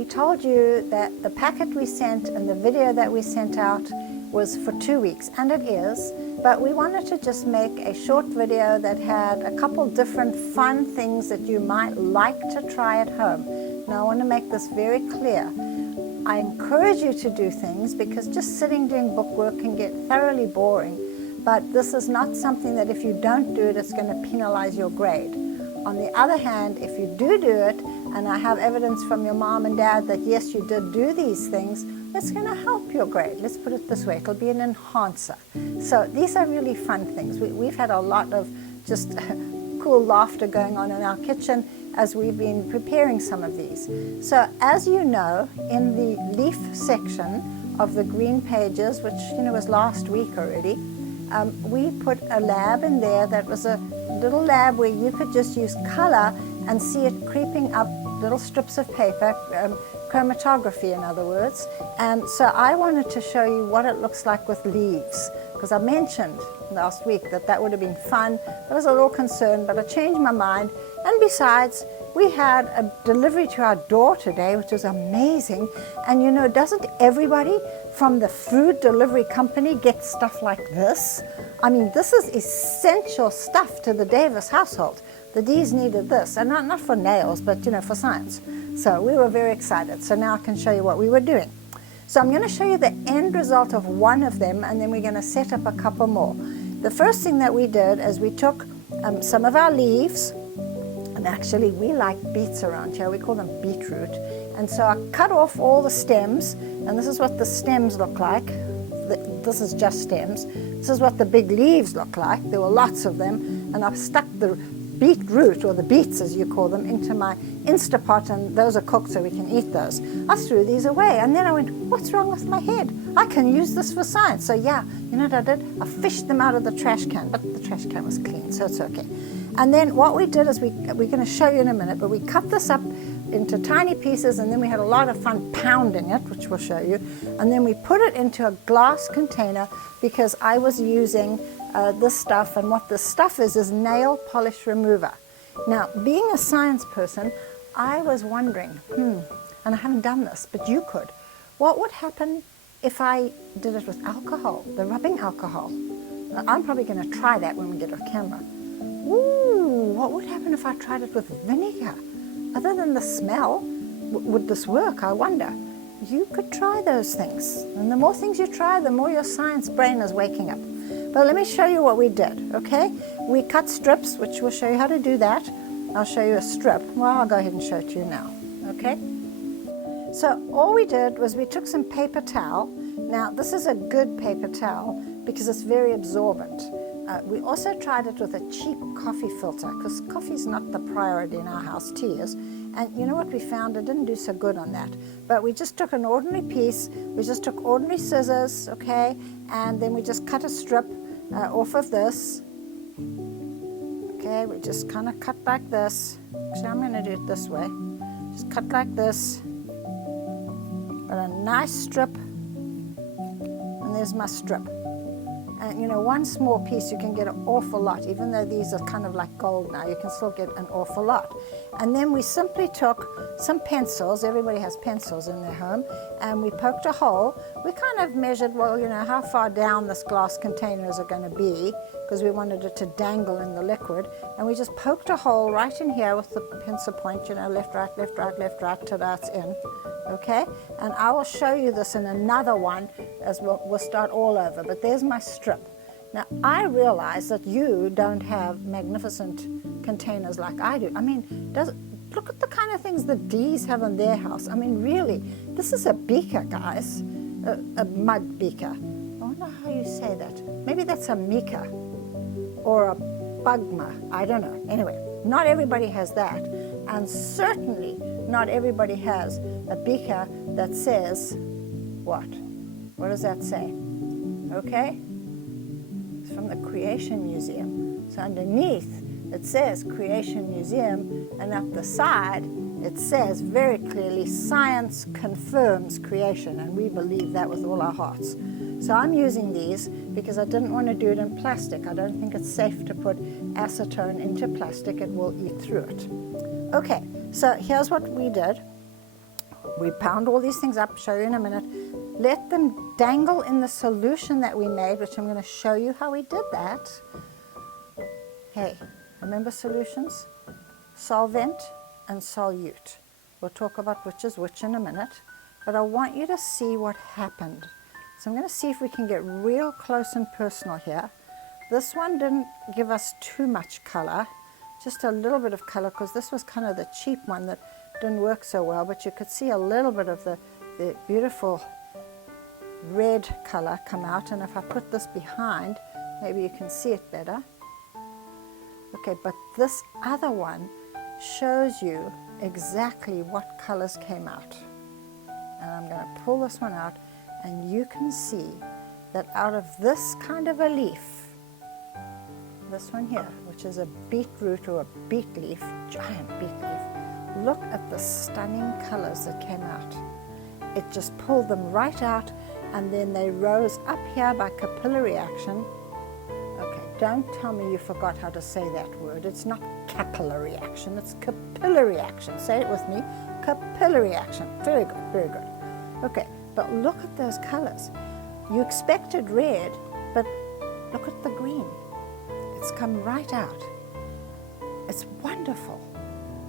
we told you that the packet we sent and the video that we sent out was for 2 weeks, and it is, but we wanted to just make a short video that had a couple different fun things that you might like to try at home. Now I want to make this very clear. I encourage you to do things because just sitting doing bookwork can get thoroughly boring, but this is not something that if you don't do it, it's going to penalize your grade. On the other hand, if you do it, and I have evidence from your mom and dad that yes, you did do these things, it's going to help your grade. Let's put it this way, it'll be an enhancer. So these are really fun things. We've had a lot of just cool laughter going on in our kitchen as we've been preparing some of these. So as you know, in the leaf section of the green pages, which was last week already, we put a lab in there that was a little lab where you could just use color and see it creeping up little strips of paper, chromatography in other words. And so I wanted to show you what it looks like with leaves, because I mentioned last week that that would have been fun. I was a little concerned, but I changed my mind. And besides, we had a delivery to our door today, which was amazing. And doesn't everybody from the food delivery company get stuff like this? I mean, this is essential stuff to the Davis household. The D's needed this, and not for nails, but for science. So we were very excited. So now I can show you what we were doing. So I'm going to show you the end result of one of them, and then we're going to set up a couple more. The first thing that we did is we took some of our leaves, and actually we like beets around here. We call them beetroot. And so I cut off all the stems, and this is what the stems look like. This is just stems. This is what the big leaves look like. There were lots of them, and I've stuck the beetroot, or the beets as you call them, into my Instapot, and those are cooked so we can eat those. I threw these away, and then I went, what's wrong with my head? I can use this for science. So yeah, you know what I did? I fished them out of the trash can, but the trash can was clean, so it's okay. And then what we did is we're going to show you in a minute, but we cut this up into tiny pieces, and then we had a lot of fun pounding it, which we'll show you. And then we put it into a glass container because I was using this stuff, and what this stuff is nail polish remover. Now, being a science person, I was wondering, and I haven't done this, but you could. What would happen if I did it with alcohol, the rubbing alcohol? I'm probably going to try that when we get our camera. Ooh, what would happen if I tried it with vinegar? Other than the smell, would this work, I wonder? You could try those things. And the more things you try, the more your science brain is waking up. But let me show you what we did, okay? We cut strips, which we'll show you how to do that. I'll show you a strip. Well, I'll go ahead and show it to you now, okay? So all we did was we took some paper towel. Now, this is a good paper towel because it's very absorbent. We also tried it with a cheap coffee filter because coffee's not the priority in our house, tea is. And you know what we found? It didn't do so good on that. But we just took an ordinary piece, we just took ordinary scissors, okay, and then we just cut a strip off of this. Okay, we just kind of cut like this. Actually, I'm going to do it this way. Just cut like this. Got a nice strip, and there's my strip. And one small piece you can get an awful lot, even though these are kind of like gold now, you can still get an awful lot. And then we simply took some pencils, everybody has pencils in their home, and we poked a hole. We kind of measured, well, how far down this glass container is it going to be, because we wanted it to dangle in the liquid. And we just poked a hole right in here with the pencil point, left, right, left, right, left, right, till that's in. Okay, and I will show you this in another one as we'll start all over, but there's my strip. Now, I realize that you don't have magnificent containers like I do. I mean, look at the kind of things the D's have in their house. I mean, really, this is a beaker, guys, a mud beaker. I wonder how you say that. Maybe that's a mica or a bugma, I don't know. Anyway, not everybody has that, and certainly not everybody has a beaker that says what? What does that say? Okay? It's from the Creation Museum. So underneath it says Creation Museum, and up the side it says very clearly, science confirms creation, and we believe that with all our hearts. So I'm using these because I didn't want to do it in plastic. I don't think it's safe to put acetone into plastic. It will eat through it. Okay, so here's what we did. We pound all these things up, show you in a minute. Let them dangle in the solution that we made, which I'm going to show you how we did that. Hey, remember solutions? Solvent and solute. We'll talk about which is which in a minute, but I want you to see what happened. So I'm going to see if we can get real close and personal here. This one didn't give us too much color, just a little bit of color, because this was kind of the cheap one that didn't work so well, but you could see a little bit of the beautiful red color come out, and if I put this behind, maybe you can see it better. Okay, but this other one shows you exactly what colors came out. And I'm going to pull this one out, and you can see that out of this kind of a leaf, this one here, which is a beetroot or a beet leaf, giant beet leaf, look at the stunning colors that came out. It just pulled them right out, and then they rose up here by capillary action. Okay, don't tell me you forgot how to say that word. It's not capillary action, it's capillary action. Say it with me, capillary action. Very good, very good. Okay, but look at those colors. You expected red, but look at the green. It's come right out. It's wonderful.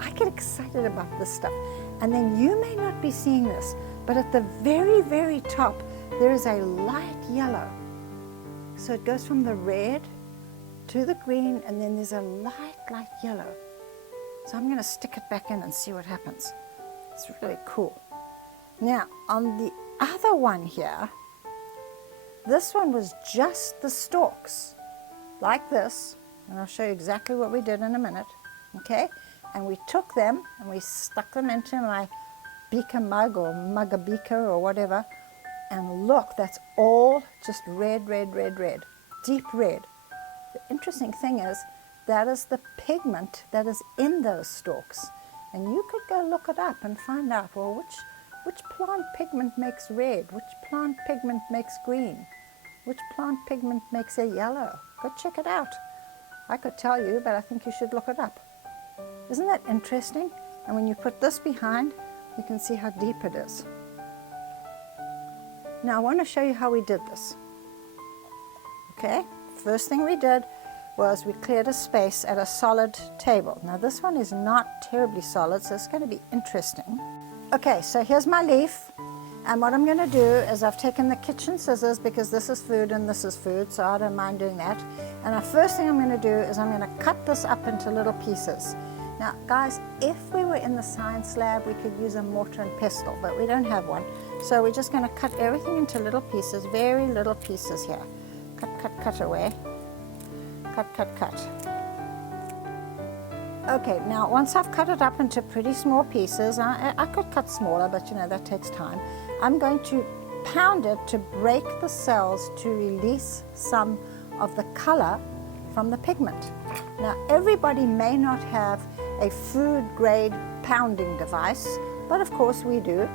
I get excited about this stuff. And then you may not be seeing this, but at the very, very top, there is a light yellow. So it goes from the red to the green, and then there's a light yellow. So I'm going to stick it back in and see what happens. It's really cool. Now, on the other one here, this one was just the stalks, like this, and I'll show you exactly what we did in a minute, okay? And we took them and we stuck them into my beaker mug or mugger beaker or whatever, and look, that's all just red, red, red, red, deep red. The interesting thing is that is the pigment that is in those stalks, and you could go look it up and find out, well, which plant pigment makes red, which plant pigment makes green, which plant pigment makes a yellow. Go check it out. I could tell you, but I think you should look it up. Isn't that interesting? And when you put this behind, you can see how deep it is. Now I want to show you how we did this. Okay, first thing we did was we cleared a space at a solid table. Now this one is not terribly solid, so it's going to be interesting. Okay, so here's my leaf, and what I'm going to do is I've taken the kitchen scissors, because this is food and this is food, so I don't mind doing that. And the first thing I'm going to do is I'm going to cut this up into little pieces. Now guys, if we were in the science lab, we could use a mortar and pestle, but we don't have one. So we're just going to cut everything into little pieces, very little pieces here. Cut, cut, cut away. Cut, cut, cut. Okay, now once I've cut it up into pretty small pieces, I could cut smaller, but you know, that takes time. I'm going to pound it to break the cells to release some of the color from the pigment. Now, everybody may not have a food grade pounding device, but of course we do.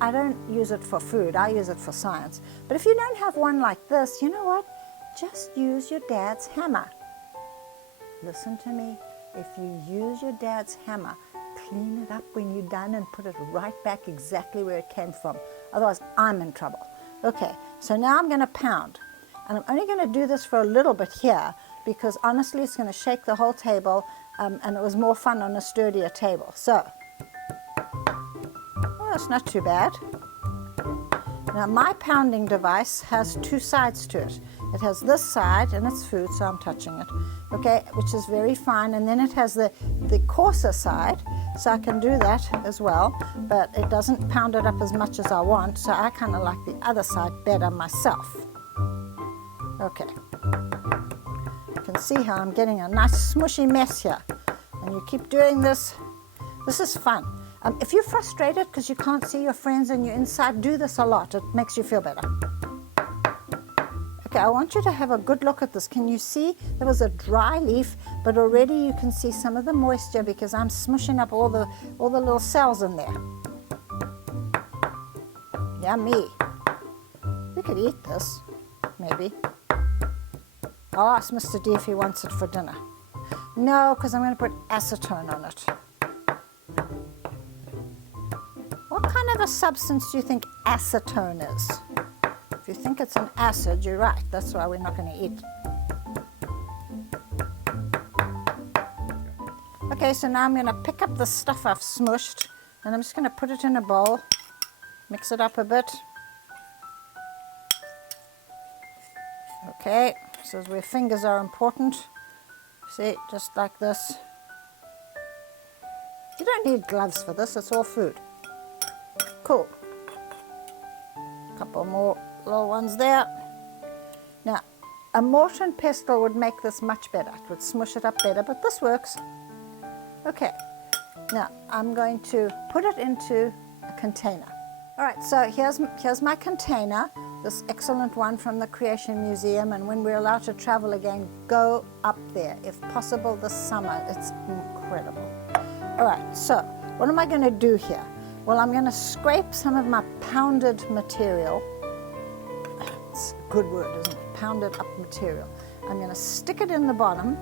I don't use it for food, I use it for science. But if you don't have one like this, you know what? Just use your dad's hammer. Listen to me. If you use your dad's hammer, clean it up when you're done and put it right back exactly where it came from. Otherwise, I'm in trouble. Okay, so now I'm going to pound. And I'm only going to do this for a little bit here, because honestly, it's going to shake the whole table, and it was more fun on a sturdier table. So, well, it's not too bad. Now, my pounding device has two sides to it. It has this side, and it's food, so I'm touching it, okay, which is very fine. And then it has the coarser side, so I can do that as well, but it doesn't pound it up as much as I want, so I kind of like the other side better myself. Okay. You can see how I'm getting a nice smushy mess here. And you keep doing this. This is fun. If you're frustrated because you can't see your friends and you're inside, do this a lot. It makes you feel better. Okay, I want you to have a good look at this. Can you see? There was a dry leaf, but already you can see some of the moisture because I'm smushing up all the little cells in there. Yummy. We could eat this, maybe. I'll ask Mr. D if he wants it for dinner. No, because I'm going to put acetone on it. What What kind of a substance do you think acetone is? If you think it's an acid, you're right. That's why we're not going to eat. Okay, so now I'm going to pick up the stuff I've smushed, and I'm just going to put it in a bowl, mix it up a bit. Okay, this is where fingers are important. See, just like this. You don't need gloves for this, it's all food. Cool. Couple more little ones there. Now, a mortar and pestle would make this much better. It would smush it up better, but this works. Okay, now I'm going to put it into a container. All right, so here's my container, this excellent one from the Creation Museum, and when we're allowed to travel again, go up there, if possible this summer. It's incredible. All right, so what am I going to do here? Well, I'm going to scrape some of my pounded material. It's a good word, isn't it? Pounded up material. I'm going to stick it in the bottom.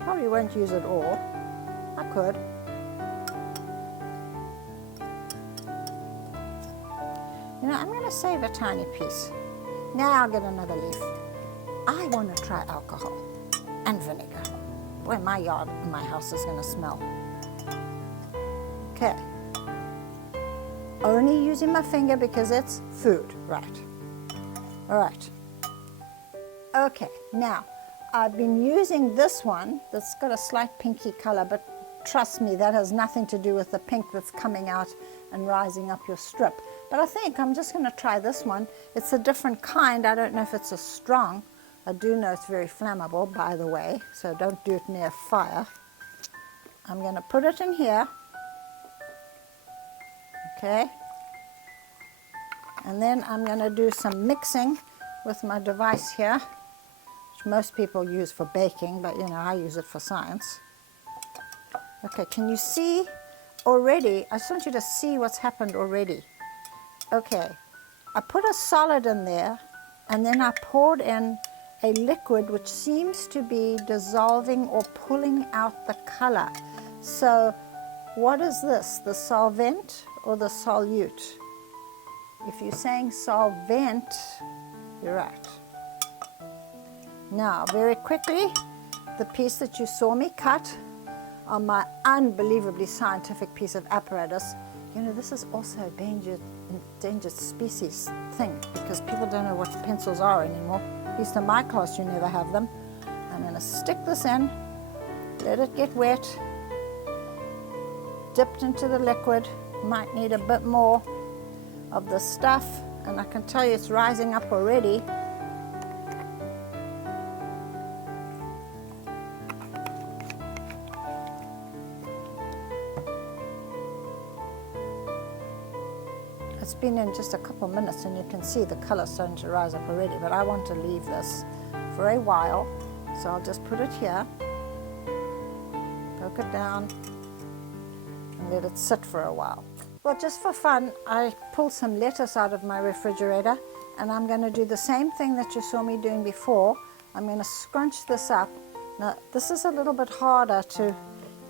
Probably won't use it all. I could. You know, I'm going to save a tiny piece. Now I'll get another leaf. I want to try alcohol and vinegar. Boy, my yard in my house is going to smell. Okay. Only using my finger because it's food, right? All right. Okay, now I've been using this one that's got a slight pinky color, but trust me, that has nothing to do with the pink that's coming out and rising up your strip. But I think I'm just going to try this one. It's a different kind. I don't know if it's as strong. I do know it's very flammable, by the way, so don't do it near fire. I'm going to put it in here. Okay. And then I'm going to do some mixing with my device here, which most people use for baking, but you know, I use it for science. Okay, can you see already? I just want you to see what's happened already. Okay, I put a solid in there, and then I poured in a liquid which seems to be dissolving or pulling out the color. So what is this, the solvent or the solute? If you're saying solvent, you're right. Now, very quickly, the piece that you saw me cut on my unbelievably scientific piece of apparatus. You know, this is also a endangered species thing, because people don't know what pencils are anymore. At least in my class, you never have them. I'm going to stick this in, let it get wet, dipped into the liquid. Might need a bit more of the stuff, and I can tell you it's rising up already. It's been in just a couple minutes and you can see the color starting to rise up already, but I want to leave this for a while, so I'll just put it here, poke it down, and let it sit for a while. Well, just for fun, I pulled some lettuce out of my refrigerator, and I'm going to do the same thing that you saw me doing before. I'm going to scrunch this up. Now, this is a little bit harder to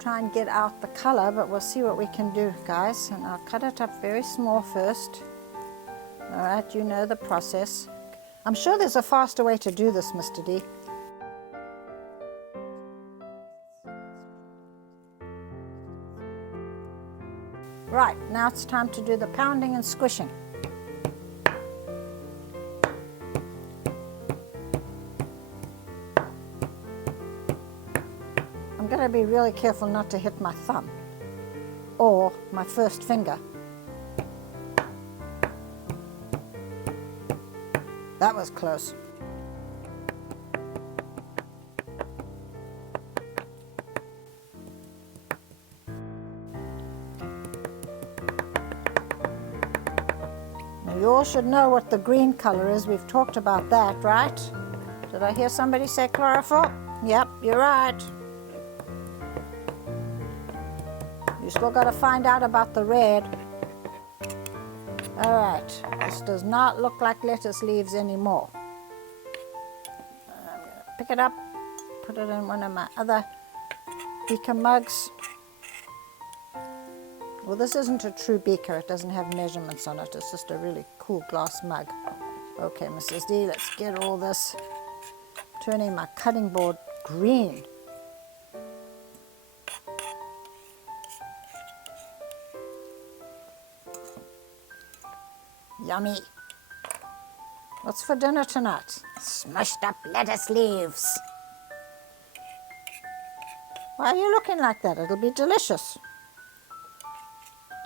try and get out the color, but we'll see what we can do, guys. And I'll cut it up very small first. All right, you know the process. I'm sure there's a faster way to do this, Mr. D. Right, now it's time to do the pounding and squishing. I'm going to be really careful not to hit my thumb or my first finger. That was close. Now you all should know what the green color is. We've talked about that, right? Did I hear somebody say chlorophyll? Yep, you're right. You still got to find out about the red. All right, this does not look like lettuce leaves anymore. I'm going to pick it up, put it in one of my other beaker mugs. Well, this isn't a true beaker. It doesn't have measurements on it. It's just a really cool glass mug. Okay, Mrs. D, let's get all this, turning my cutting board green. Yummy. What's for dinner tonight? Smushed up lettuce leaves. Why are you looking like that? It'll be delicious.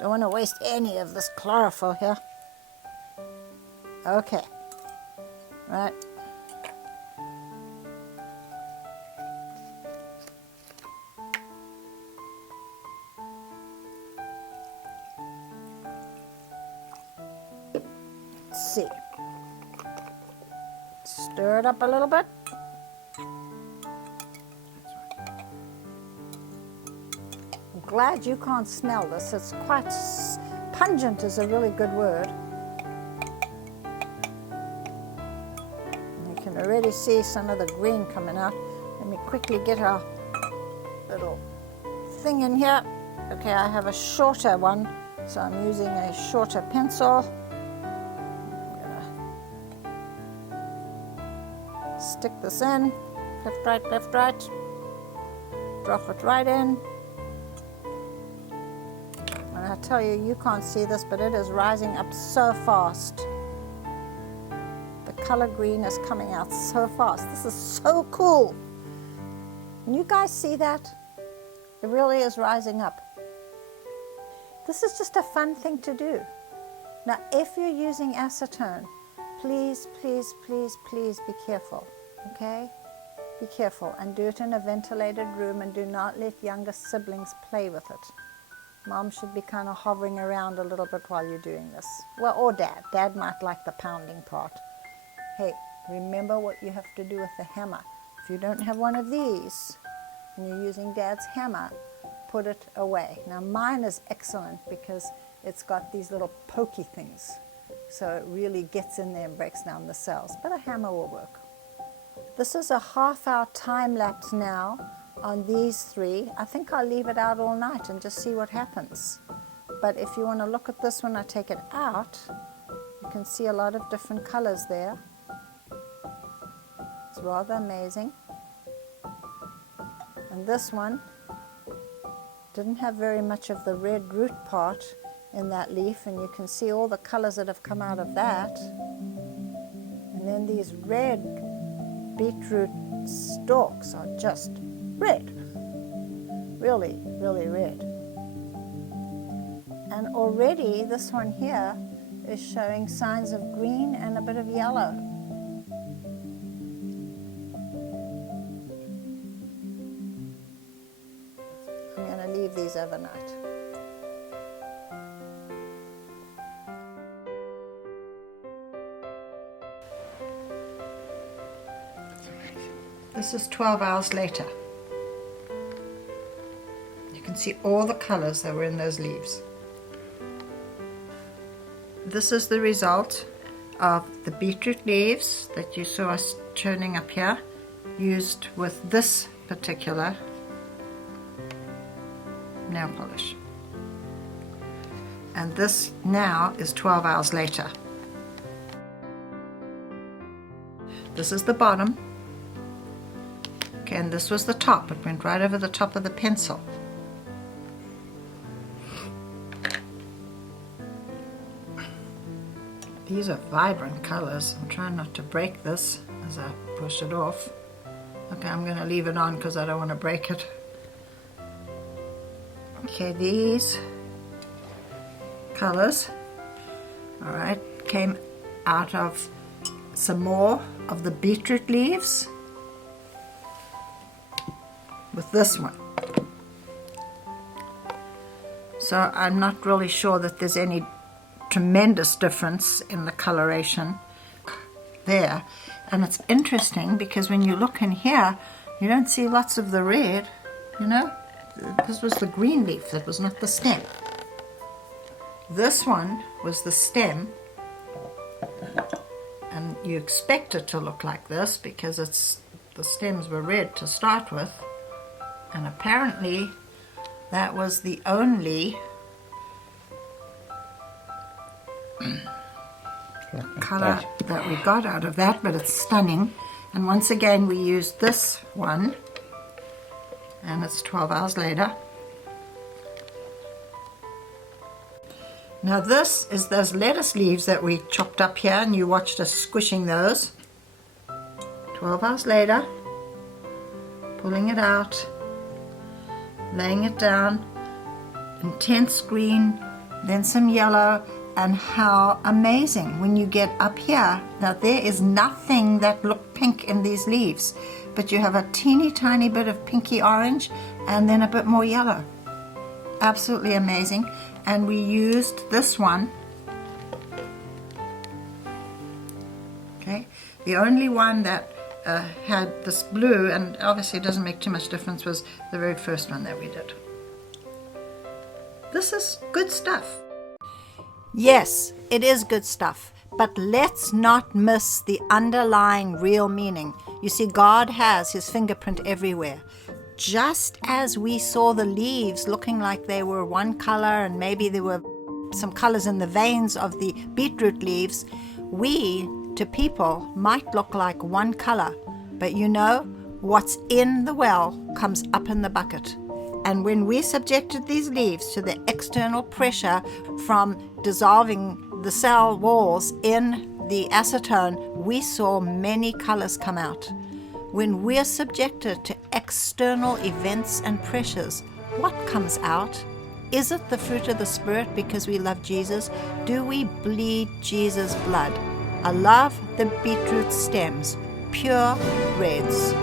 Don't want to waste any of this chlorophyll here. Okay. Right. Let's see. Stir it up a little bit. I'm glad you can't smell this. It's quite pungent is a really good word. You can already see some of the green coming out. Let me quickly get our little thing in here. Okay, I have a shorter one, so I'm using a shorter pencil. Stick this in, left, right, drop it right in. And I tell you, you can't see this, but it is rising up so fast. The color green is coming out so fast. This is so cool. Can you guys see that? It really is rising up. This is just a fun thing to do. Now, if you're using acetone, please, please, please, please be careful, okay? Be careful and do it in a ventilated room, and do not let younger siblings play with it. Mom should be kind of hovering around a little bit while you're doing this. Well, or Dad. Dad might like the pounding part. Hey, remember what you have to do with the hammer. If you don't have one of these and you're using Dad's hammer, put it away. Now mine is excellent because it's got these little pokey things. So it really gets in there and breaks down the cells. But a hammer will work. This is a half-hour time lapse now on these three. I think I'll leave it out all night and just see what happens. But if you want to look at this when I take it out, you can see a lot of different colors there. It's rather amazing. And this one didn't have very much of the red root part in that leaf, and you can see all the colors that have come out of that. And then these red beetroot stalks are just red. Really, really red. And already this one here is showing signs of green and a bit of yellow. I'm going to leave these overnight. This is 12 hours later. You can see all the colors that were in those leaves. This is the result of the beetroot leaves that you saw us churning up here, used with this particular nail polish. And this now is 12 hours later. This is the bottom. Okay, and this was the top. It went right over the top of the pencil. These are vibrant colors. I'm trying not to break this as I push it off. Okay, I'm going to leave it on because I don't want to break it. Okay, these colors, all right, came out of some more of the beetroot leaves with this one. So I'm not really sure that there's any tremendous difference in the coloration there. And it's interesting because when you look in here, you don't see lots of the red, you know. This was the green leaf, that was not the stem. This one was the stem, and you expect it to look like this because the stems were red to start with, and apparently that was the only color that we got out of that, but it's stunning. And once again, we used this one, and it's 12 hours later. Now this is those lettuce leaves that we chopped up here, and you watched us squishing those. 12 hours later, pulling it out, laying it down, intense green, then some yellow, and how amazing when you get up here. Now there is nothing that looked pink in these leaves, but you have a teeny tiny bit of pinky orange and then a bit more yellow. Absolutely amazing. And we used this one. Okay, the only one that had this blue, and obviously it doesn't make too much difference, was the very first one that we did. This is good stuff. Yes, it is good stuff, but let's not miss the underlying real meaning. You see, God has his fingerprint everywhere. Just as we saw the leaves looking like they were one color, and maybe there were some colors in the veins of the beetroot leaves, we, to people, might look like one color. But you know, what's in the well comes up in the bucket. And when we subjected these leaves to the external pressure from dissolving the cell walls in the acetone, we saw many colors come out. When we're subjected to external events and pressures, what comes out? Is it the fruit of the Spirit because we love Jesus? Do we bleed Jesus' blood? I love the beetroot stems, pure reds.